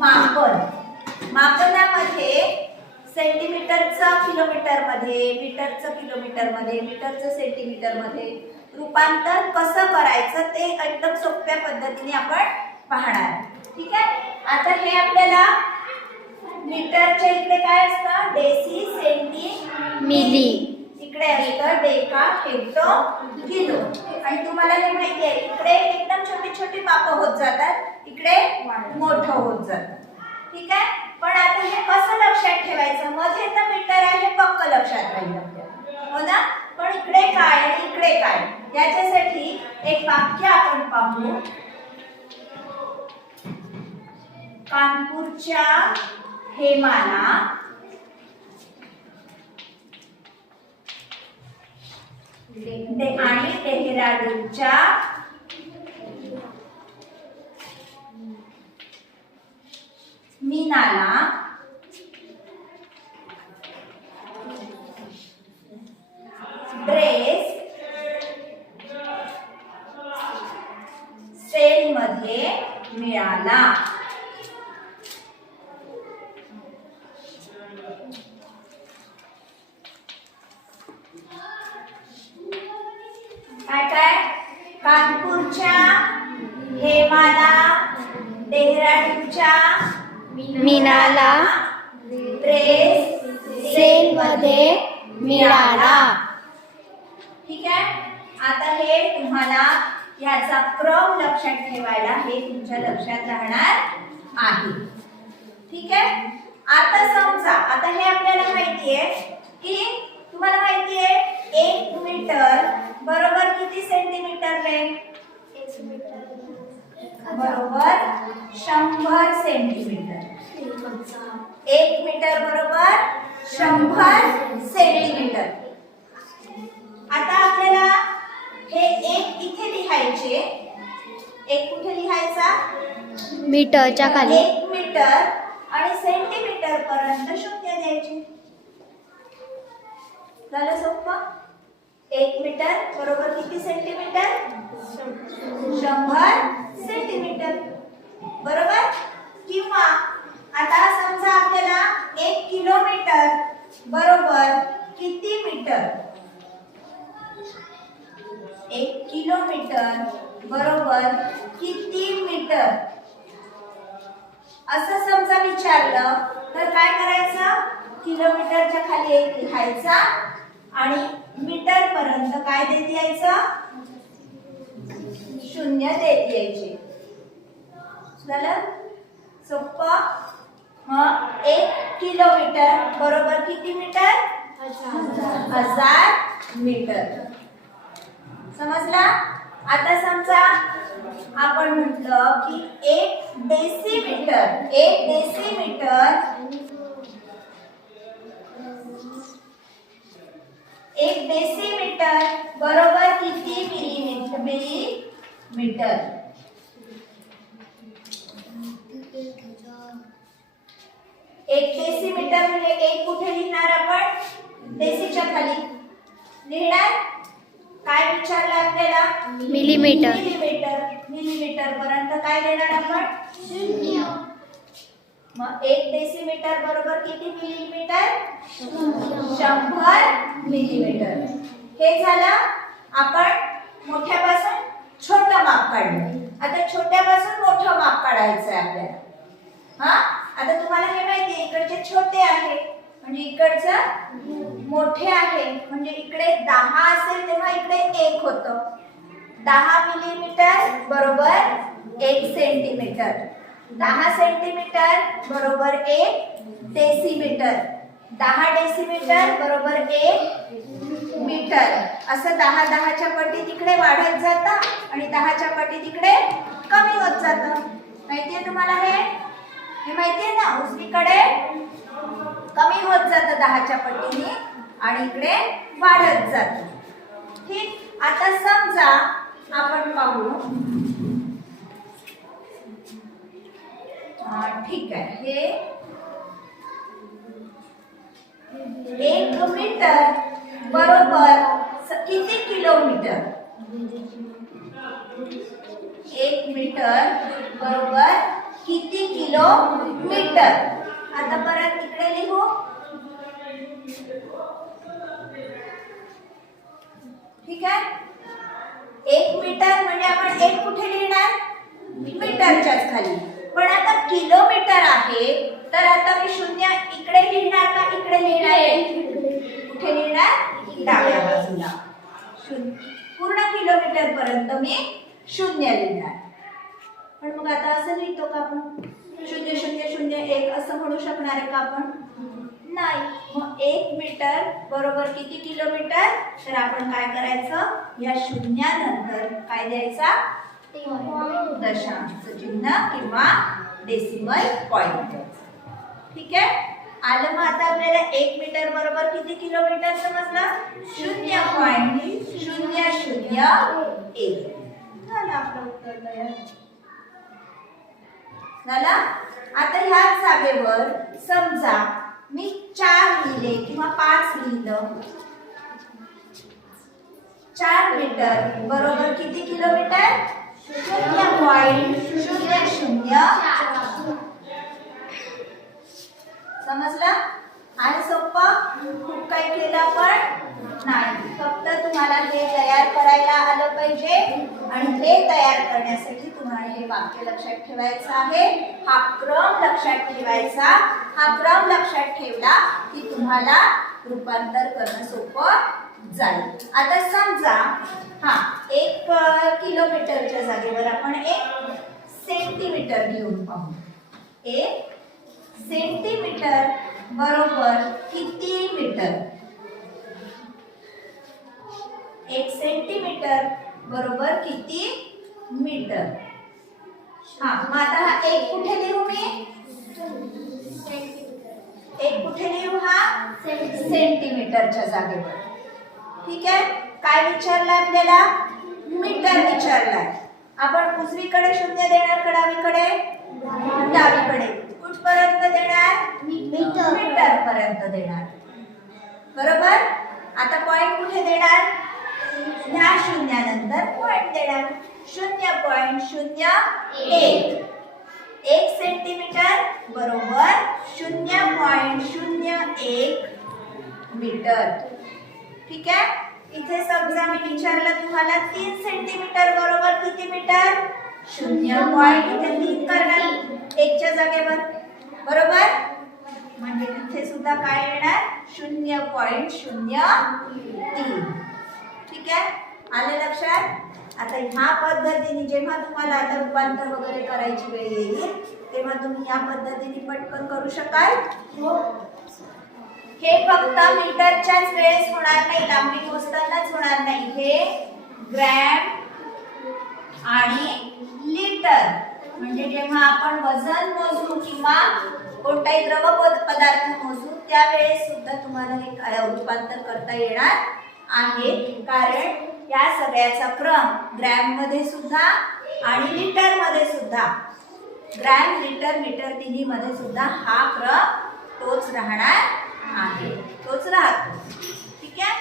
मापन. मापनामध्ये सेंटीमीटरचं किलोमीटरमध्ये, मीटरचं किलोमीटरमध्ये, मीटरचं सेंटीमीटरमध्ये रूपांतर कसं करायचं ते एकदम सोप्या पद्धतीने आपण पाहणार. ठीक आहे. आता हे आपल्याला मीटरच्या इकडे काय असतं, डेसी, सेंटी, मिली. इकडे असतं डेका, हेक्टो, किलो. आणि तुम्हाला हे माहिती आहे इकडे एकदम छोटी छोटी मापं होत जातात, इकडे मोठं होत जातं. ठीक आहे. पण आता हे कसं लक्षात ठेवायचं, मध्ये तर मीटर आहे हे पक्क लक्षात राहील आपल्याला, हो ना. पण इकडे काय आणि इकडे काय याच्यासाठी एक वाक्य आपण पाहू. कानपूरच्या हेमाला आणि डेहराडूनच्या मीनाला ड्रेस सेल मध्ये मिळाला. काय काय, कानपूरच्या हेमाला, डेहराडूनच्या मीनाला ड्रेस सेल मध्ये मिळाला. ठीक आहे. आता हे तुम्हाला याचा क्रम लक्षात ठेवायला हे तुमच्या लक्षात राहणार आहे. ठीक आहे. आता समजा आता हे आपल्याला माहिती आहे की तुम्हाला माहिती आहे 1 मीटर बरोबर किती सेंटीमीटर रे, बरोबर 100 सेंटीमीटर. 1 मीटर बरोबर 100 सेंटीमीटर. आता आपल्याला हे एक इथे लिहायचे. एक कुठे लिहायचा, मीटरच्या खाली. 1 मीटर आणि सेंटीमीटर पर्यंत शून्य द्यायचे. झालं सोपं. 1 मीटर बरोबर किती सेंटीमीटर, 100 सेंटीमीटर, बरोबर. किंवा आता समजा आपल्याला 1 किलोमीटर बरोबर किती मीटर, 1 किलोमीटर बरोबर किती मीटर असं समजा विचारलं तर काय करायचं, किलोमीटरच्या खाली 1 लिहायचा आणि मीटर पर्यंत काय देत यायचं, 0 देत यायचे. झालं सोपं. मग 1 किलोमीटर बरोबर किती मीटर, 1000 मीटर. समजला. आता समजा आपण म्हटलं की 1 डेसिमीटर, 1 डेसिमीटर 1 डेसिमीटर बरोबर किती मिलीमीटर. 1 डेसिमीटर म्हणजे 1 कुठे लिहिणार आपण, डेसीच्या खाली लिहिणार. काय विचारलं आपल्याला, मिलीमीटर. मिलीमीटर पर्यंत काय देणार आपण, 0. मग 1 डेसिमीटर बरोबर किती मिलीमीटर, 100 मिलीमीटर. हे झालं. आपण मोठ्यापासून छोटं माप काढलं. आता छोट्यापासून मोठं माप काढायचं आहे आपल्याला. हा आता तुम्हाला हे माहिती आहे इकडचे छोटे आहे म्हणजे इकडचं मोठे आहे. म्हणजे इकडे 10 असेल तेव्हा इकडे 1 होतं. 10 मिलीमीटर बरोबर 1 सेंटीमीटर. 10 सेंटीमीटर बरोबर 1 डेसिमीटर. 10 डेसिमीटर बरोबर 1 मीटर. असं 10च्या पटीत इकडे वाढत जातं आणि 10च्या पटीत इकडे कमी होत जातं. माहितीये तुम्हाला हे माहितीये ना, उजवीकडे कमी होत जातं 10च्या पटीने आणि इकडे वाढत जातं. ठीक. आता समजा आपण पाहू. ठीक आहे. हे 1 मीटर बरोबर किती किलोमीटर, 1 मीटर बरोबर किती किलोमीटर. आता परत इकडे लिहू. ठीक आहे. 1 मीटर म्हणजे आपण 1 कुठे लिहिणार, मीटरच्याच खाली. पण आता किलोमीटर आहे तर आता मी शून्य इकडे लिहिणार का इकडे लिहिणार, कुठे लिहिणार, डाव्या बाजूला. पूर्ण किलोमीटर पर्यंत मी शून्य लिहिणार. पण मग आता असं लिहितो का आपण 0.001 असं म्हणू शकणार आहे का आपण, नाही. मग 1 मीटर बरोबर किती किलोमीटर, तर आपण काय करायचं, या शून्यानंतर काय द्यायचा, दशांश चिन्ह किंवा डेसिमल पॉइंट द्यायचा. ठीक आहे. आलं. मग आता आपल्याला 1 मीटर बरोबर किती किलोमीटर समजलं, 0.001 झालं आपलं उत्तर तयार झालं. आता ह्याच जागेवर समजा मी 4 लिहिले किंवा 5 लिहिलं, 4 मीटर बरोबर किती किलोमीटर, 0.004. समजलं. आणि सोपं, खूप काही केलं आपण नाही. फक्त तुम्हाला हे तयार करायला आलं पाहिजे. आणि हे तयार करण्यासाठी तुम्हाला हे वाक्य लक्षात ठेवायचं आहे, हा क्रम लक्षात ठेवायचा. हा क्रम लक्षात ठेवला की तुम्हाला रूपांतर करणं सोपं जाईल. आता समजा 1 किलोमीटरच्या जागेवर आपण 1 सेंटीमीटर घेऊन पाहू. 1 सेंटीमीटर बरोबर किती मीटर, 1 सेंटीमीटर बरोबर किती मीटर. मग आता हा 1 कुठे लिहू मी, 1 कुठे लिहू, हा सेंटीमीटरच्या जागेवर. ठीक आहे. काय विचारलं आपल्याला, मीटर विचारलाय. आपण उजवीकडे शून्य देणार का डावीकडे, डावीकडे. कुठपर्यंत देणार, मीटर पर्यंत देणार. बरोबर. आता पॉइंट कुठे देणार, ह्या शून्यानंतर पॉइंट देणार, 0.01. 1 सेंटीमीटर बरोबर 0.01 मीटर. ठीक आहे. इथे समजा मी विचारलं तुम्हाला 3 सेंटीमीटर बरोबर किती मीटर, 0.3 करणार 1 च्या जागेवर. बरोबर. म्हणजे इथे सुद्धा काय येणार, 0.03. ठीक आहे. आलं लक्षात. आता ह्या पद्धतीने जेव्हा तुम्हाला आता रूपांतर वगैरे करायची वेळ येईल तेव्हा तुम्ही या पद्धतीने पटकन करू शकाल. हे फक्त मीटरच्याच वेळेस होणार नाही, लांबी मोजतानाच होणार नाही. हे ग्रॅम आणि लिटर म्हणजे जेव्हा आपण वजन मोजू किंवा कोणताही द्रव पदार्थ मोजू त्यावेळेस सुद्धा तुम्हाला हे रूपांतर करता येणार आहे. कारण या सगळ्याचा क्रम ग्रॅम मध्ये सुद्धा आणि लिटर मध्ये सुद्धा, ग्रॅम लिटर मीटर तिन्ही मध्ये सुद्धा हा क्रम तोच राहणार आहे, तोच राहतो. ठीक आहे.